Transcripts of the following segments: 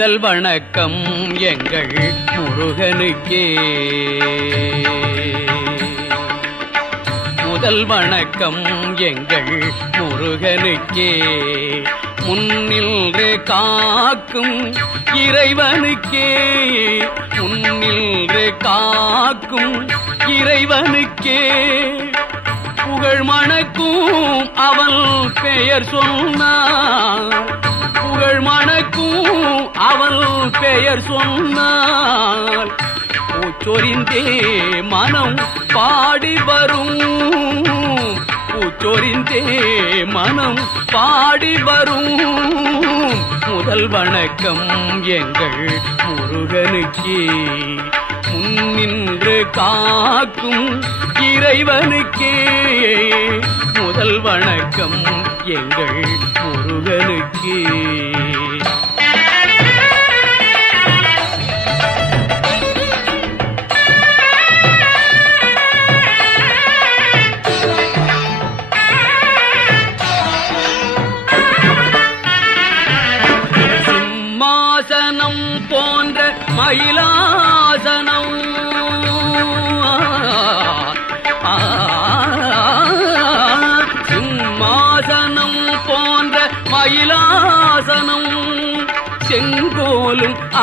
முதல் வணக்கம் எங்கள் முருகனுக்கே. முதல் வணக்கம் எங்கள் முருகனுக்கே. முன்னின்று காக்கும் இறைவனுக்கே. முன்னின்று காக்கும் இறைவனுக்கே. புகழ் மணக்கும் அவள் பெயர் சொன்னான் புகழ் மணக்கும். அவன் பெயர் சொன்னார் பூச்சொரிந்தே மனம் பாடி வரும். பூச்சொரிந்தே மனம் பாடி வரும். முதல் வணக்கம் எங்கள் முருகனுக்கே. முன்னின்று காக்கும் இறைவனுக்கே. முதல் வணக்கம் எங்கள் முருகனுக்கே.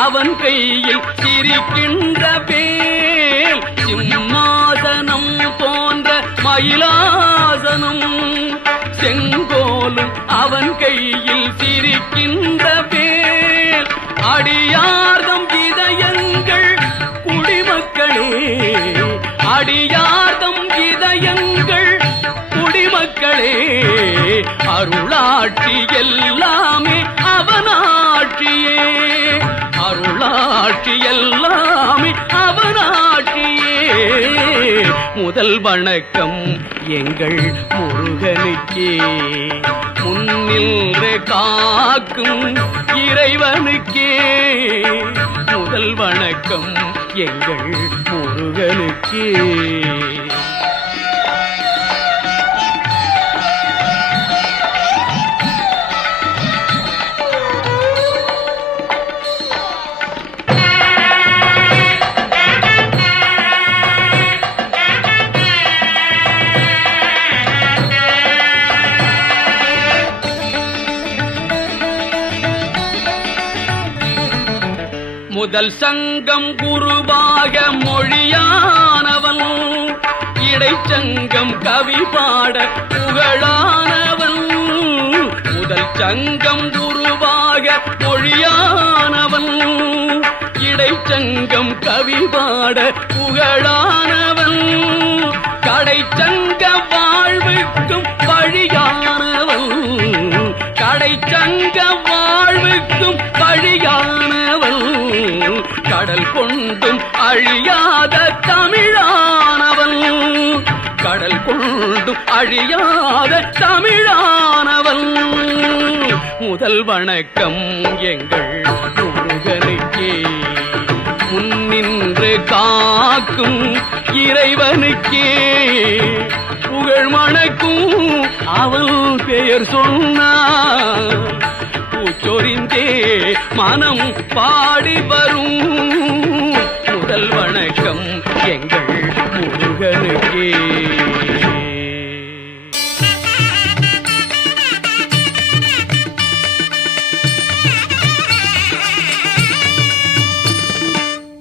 அவன் கையில் சிரிக்கின்ற வேல் சிம்மாசனம் போன்ற மயிலாசனம். செங்கோலும் அவன் கையில் சிரிக்கின்ற வேல் அடியார்தம் இதயங்கள் குடிமக்களே. அடியார்தம் இதயங்கள் குடிமக்களே அருளாட்சி எல்லாமே ஆட்சி எல்லாமே அவனாட்சியே முதல் வணக்கம் எங்கள் முருகனுக்கே. முன்னின்று காக்கும் இறைவனுக்கே. முதல் வணக்கம் எங்கள் முருகனுக்கே. சங்கம் குருவாக மொழியானவன். இடைச்சங்கம் கவி பாட புகழானவன். முதல் சங்கம் குருவாக மொழியானவன். இடைச்சங்கம் கவி பாட புகழானவன். கடைச்சங்க வாழ்வுக்கும் வழியானவன். கடைச்சங்க வாழ்வுக்கும் வழியானவன் கடல் கொண்டும் அழியாத தமிழானவன். கடல் கொண்டும் அழியாத தமிழானவன். முதல் வணக்கம் எங்கள் முருகனுக்கே. முன்னின்று காக்கும் இறைவனுக்கே. புகழ் மணக்கும் அவள் பெயர் சொன்னார். பூச்சொறிந்தே மனம் பாடி வரும். முதல் வணக்கம் எங்கள் முருகனுக்கே.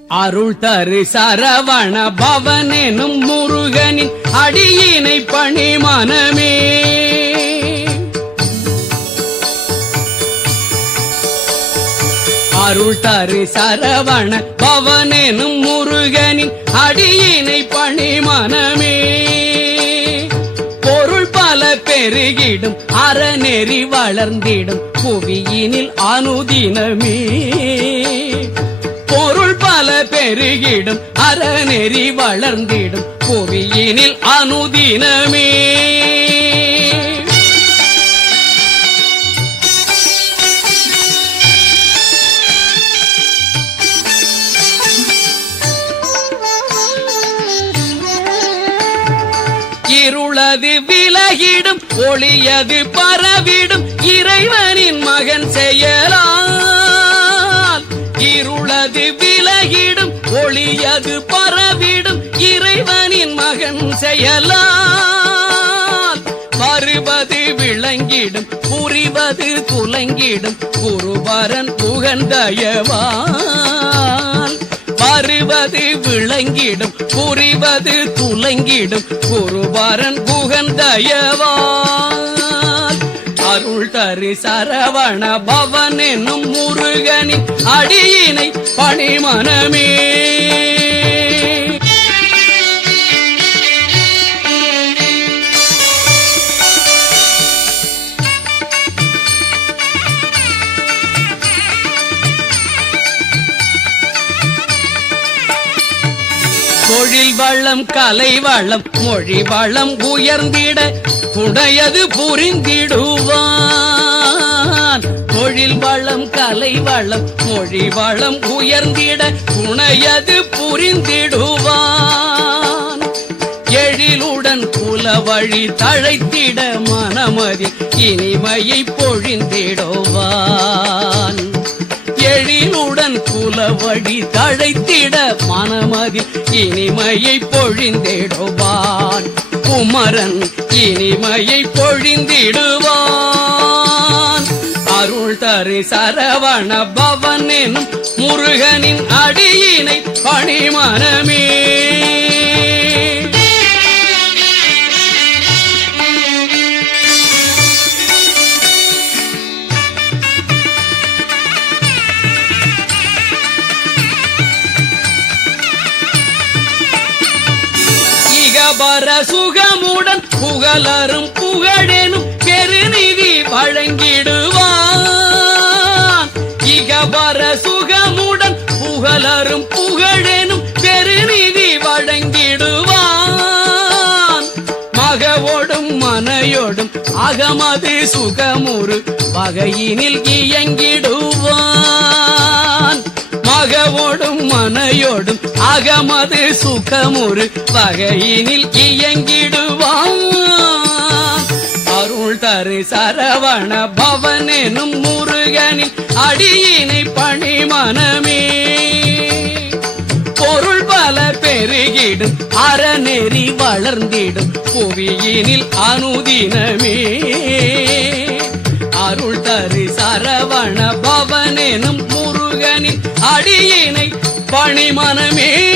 அருள் தரு சரவண பவனெனும் முருகனின் அடியினை பணி மனமே அருள் தரு சரவண பவனெனும் முருகனின் அடியினை பணி மனமே. பொருள் பல பெருகிடும் அறநெறி வளர்ந்திடும் புவியினில் அனுதினமே. பொருள் பல பெருகிடும் அறநெறி வளர்ந்திடும் புவியினில் அனுதினமே. இருளது விலகிடும் ஒளியது பரவிடும் இறைவனின் மகன் செயலால். இருளது விலகிடும் ஒளியது பரவிடும் இறைவனின் மகன் செயலால். வருவது விளங்கிடும் புரிவது துலங்கிடும் குருபரன் புகந்தயவால் வருவது விளங்கிடும் புரிவது துலங்கிடும் குருபரன் தயவான் அருள் தரு சரவண பவன் என்னும் முருகனின் அடியினை பணிமனமே. தொழில் வளம் கலை வளம் மொழி வளம் உயர்ந்திட துணையது புரிந்திடுவான். தொழில் வளம் கலை வளம் மொழி வளம் உயர்ந்திட துணையது புரிந்திடுவான். எழிலுடன் குல வழி தழைத்திட மனமதி இனிமையை பொழிந்திடுவான். எழிலுடன் குலவழி தழைத்திட மனமதி இனிமையை பொழிந்திடுவான். குமரன் இனிமையை பொழிந்திடுவான். அருள் தரு சரவண பவன் எனும் முருகனின் அடியினை பணிமனமே. புகழரும் புகழெனும் பெருநிதி வழங்கிடுவான். இகபர சுகமுடன் புகழரும் புகழெனும் பெருநிதி வழங்கிடுவான். மகவோடும் மனையோடும் அகமது சுகமுறு வகையினில் இயங்கிடுவான். மகவோடும் மனையோடும் அகமது சுகமுறு வகையினில் இயங்கிடுவான். அருள் தரு சரவண பவன் முருகனின் அடியினை பணி மனமே பொருள் பல பெருகிடும் அறநெறி வளர்ந்திடும் புவியினில் அனுதினமே. அருள் தரு சரவண பவனெனும் முருகனின் அடியினை பணிமனமே.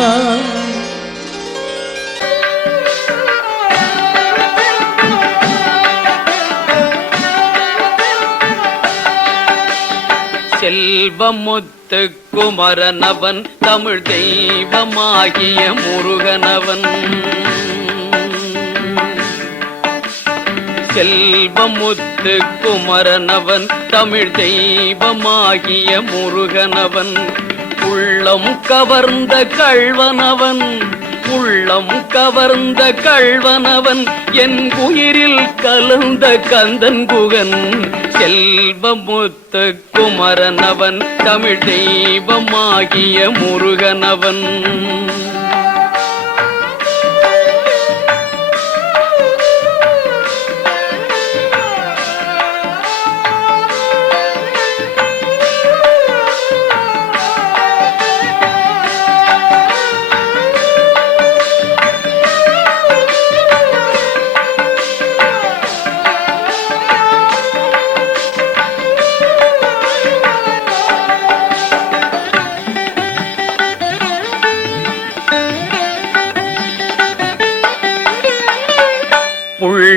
செல்வமுத்து குமரனவன் தமிழ் தெய்வமாகிய முருகனவன். செல்வமுத்து குமரனவன் தமிழ் தெய்வமாகிய முருகனவன். உள்ளம் கவர்ந்த கழ்வனவன் உள்ளம் கவர்ந்த கழ்வனவன் என் உயிரில் கலந்த கந்தன் குகன் செல்வமுத்த குமரனவன் தமிழ் தெய்வமாகிய முருகனவன்.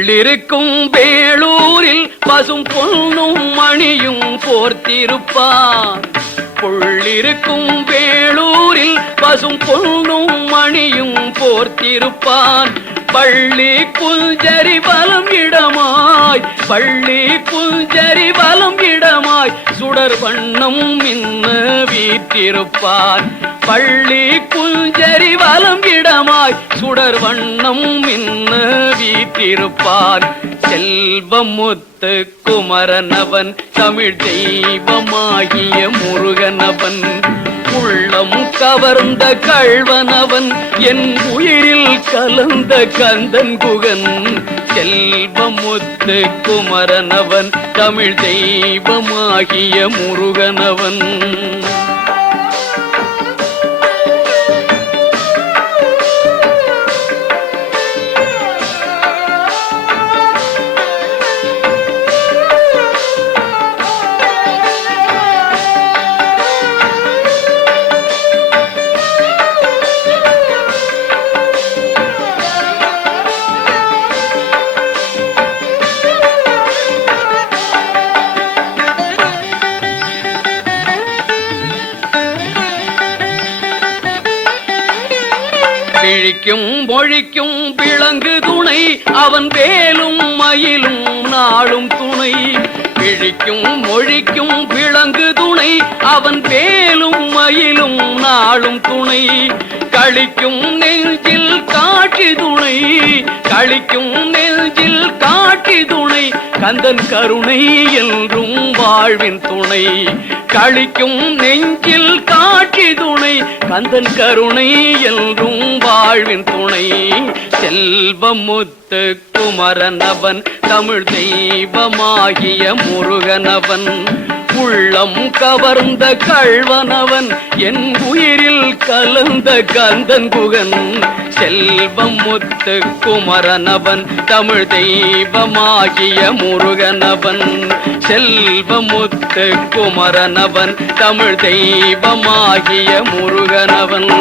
உள்ளிருக்கும் வேளூரில் பசும் பொன்னும் மணியும் போர்த்திருப்பார். புள்ளிருக்கும் வேளூரில் பசும் பொன்னும் மணியும் போர்த்திருப்பான் பள்ளி புல்ஜரி பலம் இடமாய் பள்ளி புல்ஜரி பலம் இடமாய் சுடர் வண்ணம் மின்ன வீற்றிருப்பான் பள்ளி குஞ்சரி வலம் சுடர் வண்ணம் மின்ன வீற்றிருப்பான் செல்வமுத்து குமரனவன் தமிழ் தெய்வமாகிய முருகனவன். உள்ளம் கவர்ந்த கழ்வனவன் என் உயிரில் கலந்த கந்தன் குகன். செல்வமுத்து குமரனவன் தமிழ் தெய்வமாகிய முருகனவன். விழிக்கும் பொழிக்கும் விளங்கு துணை. அவன் வேலும் மயிலும் நாளும் துணை. விழிக்கும் மொழிக்கும் விளங்கு துணை. அவன் வேலும் மயிலும் நாளும் துணை. கழிக்கும் நெஞ்சில் காட்சி துணை. கழிக்கும் நெஞ்சில் காட்சி துணை. கந்தன் கருணை என்றும் வாழ்வின் துணை. கழிக்கும் நெஞ்சில் காட்சி துணை. கந்தன் கருணை என்றும் வாழ்வின் துணை. செல்வமுத்து குமரனவன் தமிழ் தெய்வமாகிய முருகனவன். உள்ளம் கவர்ந்த கழ்வனவன் என் உயிரில் கலந்த கந்தன் குகன். செல்வம் முத்து குமரனவன் தமிழ் தெய்வமாகிய முருகனவன். செல்வம் முத்து குமரனவன் தமிழ் தெய்வமாகிய முருகனவன்.